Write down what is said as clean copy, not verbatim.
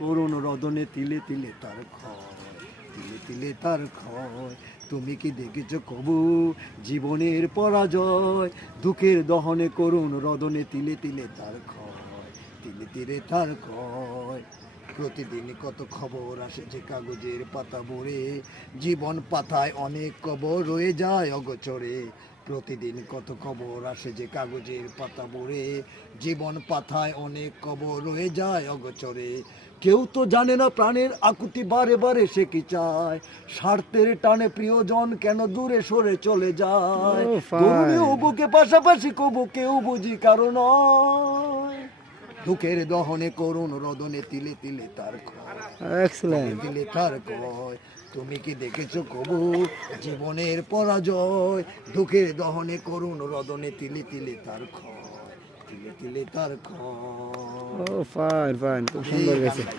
করুণ রদনে তিলে তিলে তার ক্ষয়, তিলে তিলে তার ক্ষয়। তুমি কি দেখেছ কবু জীবনের পরাজয়? দুঃখের দহনে করুণ রদনে তিলে তিলে তার ক্ষয়, তিলে তিলে তার ক্ষয়। প্রতিদিন কত খবর আসে যে কাগজের পাতা ভরে, জীবন পাতায় অনেক কবর রয়ে যায় অগোচরে। প্রতিদিন কত খবর আসে যে কাগজের পাতা ভরে, জীবন পাতায় অনেক কবর রয়ে যায় অগোচরে। কেউ তো জানে না প্রাণের আকুতি বারে বারে সে কি চায়, স্বার্থের টানে প্রিয়জন কেন দূরে সরে চলে যায়। ও তরুণী ও ফাইন, বুকে পাশাপাশি কবু কেউ বুঝি কারণ দুঃখের দহনে করুণ রদনে তিলে তিলে তার ক্ষয়, তিলে এক্সেলেন্ট। তিলে তার ক্ষয়। তুমি কি দেখেছো কবু জীবনের পরাজয়? দুঃখের দহনে করুণ রদনে তিলে তিলে তার ক্ষয়, তিলে তিলে তার ক্ষয়। ও ফাইন ফাইন, খুব এই সুন্দর গেছে। গানটাই